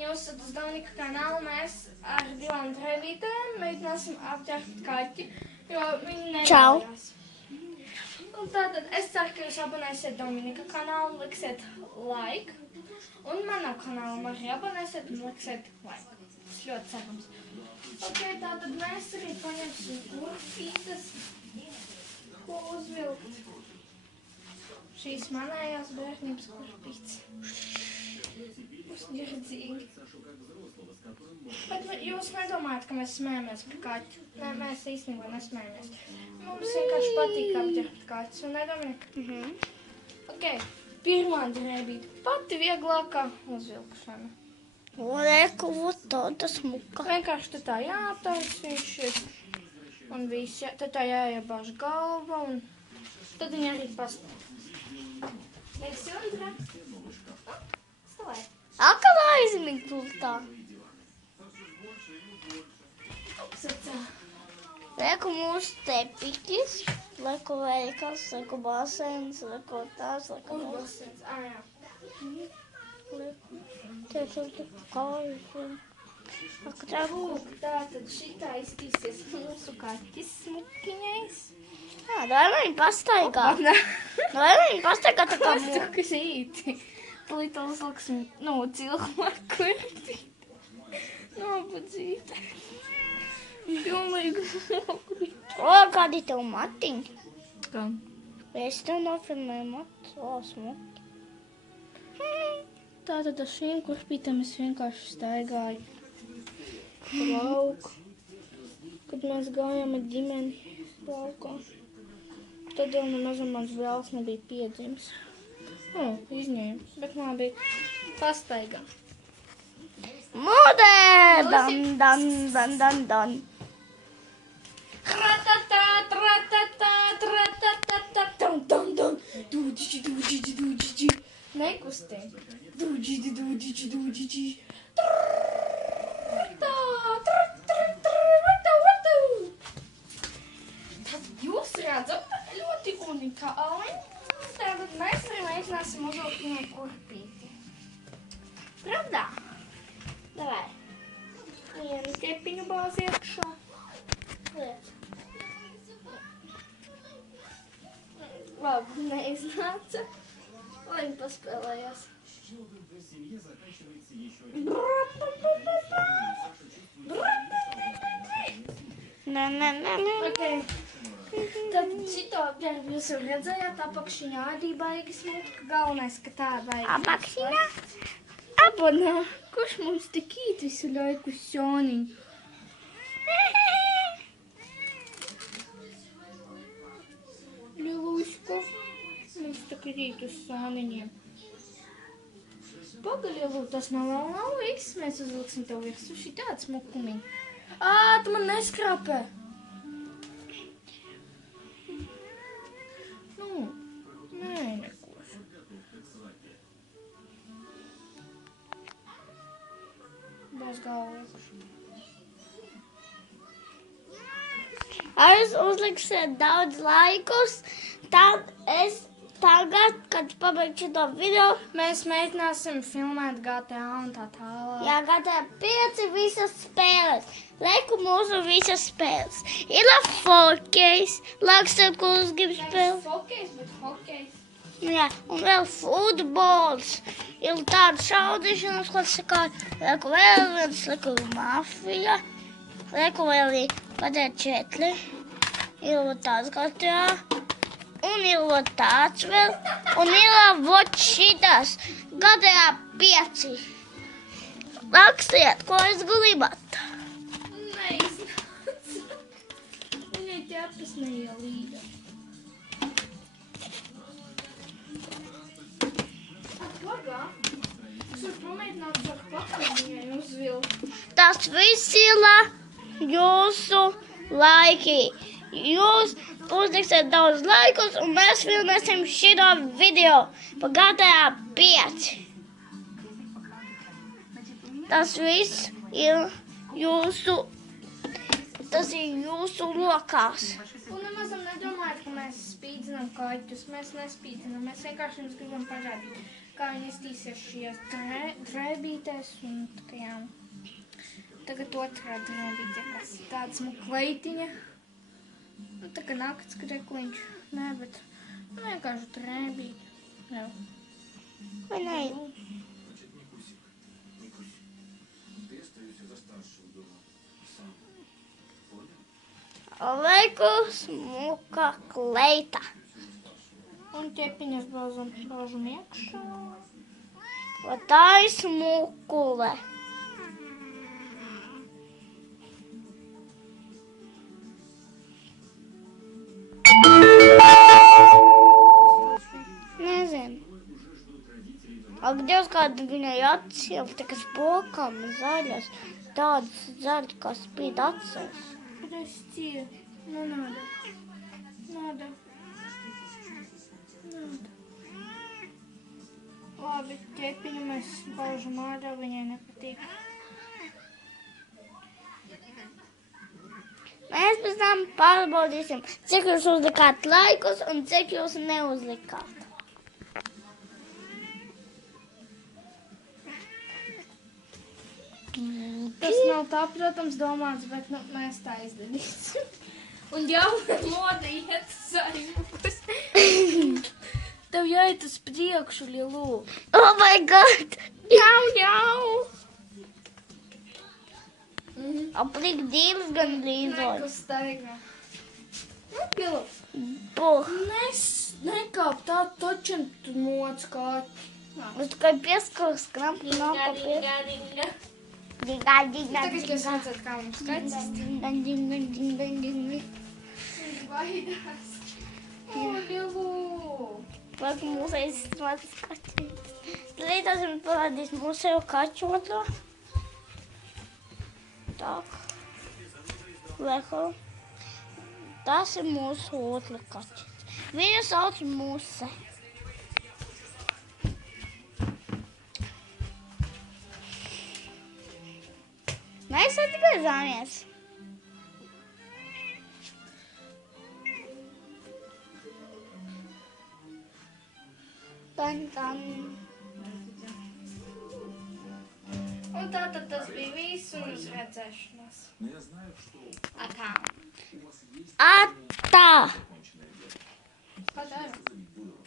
Jūs esat uz Dominika kanāla, mēs ar divām drēbītēm mēģināsim apģērbt kaķi, jo viņi neļaujās. Un tātad es ceru, ka jūs abonēsiet Dominika kanālu, liksiet like, un manā kanālam arī abonēsiet un liksiet like. Tas ļoti cerams. Ok, tātad mēs arī paņemsim kurpītes, ko uzvilkt. Šīs manējās bērnības kurpītes. Uzģerdzīgi. Bet jūs nedomājat, ka mēs smējamies par kaķu? Nē, mēs īstenībā nesmējamies. Mums vienkārši patīk apģērbt kaķus, un nedomājat? Ok, pirmā drēbīte. Pati vieglākā uzvilkšana. Reku, tāda smuka. Vienkārši te tā jātais viņš ir. Un viss, te tā jāiebāž galva, un tad viņa arī pastāv. Lieks Jondra. Stāvē. Atkal aizmigt pultā. Apsacā. Reku mūsu tepiķis, reku veikals, reku basēns, reku tās, reku Uzbasens, jā. reku. Te kājas. Tātad šitā iztīsies mūsu kaķis smukiņais. Jā, vai viņi pastaigā? Vai viņi pastaigā tā kā mūsu? Pastukrīti. Palīdz uzliksim, cilvēku kurpīti. Nabadzīte. Pilnīgi nokrīt. O, kādi tev matiņi? Kā? Es tev nofilmēju matus. O, smuki. Tātad ar šīm kurpītēm es vienkārši staigāju pa lauku. Kad mēs gājām ar ģimeni laukā. Tad jau nemazam mans brālis nebija piedzimis. Izņēma, bet labi, pastaigā. Modē! Dan, dan, dan, dan, dan. Tratatā, tratatā, tratatā, tam, tam, tam. Dūģiģi, dūģiģi, dūģiģi. Nekustīgi. Dūģiģi, dūģiģi, dūģiģi. Tā, Tad jūs redzat ļoti unikāli. Tātad mēs arī mēģināsim uzvilkt viņai kurpīti. Pravdā? Davai. Vienu kepiņu bāzi iekšā. Labi, neiznāca. Lai viņi paspēlējās. Okay. Tad šito apģērbu jūs jau redzējāt, apakšiņā arī baigi smuka. Galvenais, ka tā baigi. Apakšiņā? Abonā, kurš mums tik īt visu laiku šoniņu? Liluško, mums tak rīt uz sāniņiem. Pagaļielu, tas nav viss, mēs uzvilksim tev virsū šī tāda smukumiņa. Tu man neskrāpē! Nē, neko. Būs galva. Jūs uzliksiet daudz laikus, tad es tagad, kad pabeigšu šo video, Mēs mēģināsim filmēt GTA un tā tālāk. jā, GTA 5 visas spēles. Reku mūsu visas spēles. Ir hokejs, lakstēt, ko jūs grib spēlēt. Hokejs, bet hokejs. Jā, un vēl futbols. Ir tāda šaudīšanas, ko sakā, reku vēl viens, reku mafija. Reku vēl ir padēt 4. Ir tāds GTA. Un ir tāds vēl. Un ir vot šitas GTA 5. Rakstiet, ko jūs gribat. Neiznāca. Viņai ķepas neielīda. Pagā. Es varu pamēģināt ar pakaļiņai uzvilkt. Tas viss ir jūsu laiki. Jūs uzliksiet daudz laikus un mēs filmēsim šito video par GTA 5. Tas viss ir jūsu rokās. Un nemazam nedomājiet, ka mēs spīdzinām kaķus. Mēs nespīdzinām. Mēs vienkārši jums gribam parādīt, kā viņi iztīsies šīs drēbītēs un takajām. Tagad otrā drēbīte, kas tāda smuka veitiņa. Nu, tā kā nakts krekliņš. Nē, bet vienkārši drēbīte. Jā. Vai ne? Lieku smuka kleita. Un ķepiņas bāžam iekšā. O tā ir smukule. Nezinu. Ak, Dievs, kāda viņai acis jau takas bokām zaļas. Tādas zaļas, kā spīd acis. Прости, ну надо. Надо. Labi, ķepiņu mēs baužam ārā, viņai nepatīk. Mēs pēc tam pārbaudīsim, cik jūs uzlikāt laikus un cik jūs neuzlikāt. Tas nav tā, protams, domāts, bet nu, mēs tā izdarīsim. Un jau moda iet saimnes. Tev jāiet uz priekšu, Lielu. Oh my God! Jau! Aplik divas gan līdzoļ. Nekas staigā. Nu, Lielu. Buh! Nekāp tā točam tu moc kā. Uz tikai pieskars krampi nav papies. Ringa. Tagad jūs redzat, kā mums skaits. Baidās. O, Lielu. Laik mūsu aizstrādes kaķis. Līdz jums parādīs mūsu jau kaķu otro. Tak. Leko. Tas ir mūsu otro kaķis. Viņu sauc Mūse. Mēs atgriezāmies. Tan. Un tātad tas bija viss un uz redzēšanos. Atā. Atā! Padara.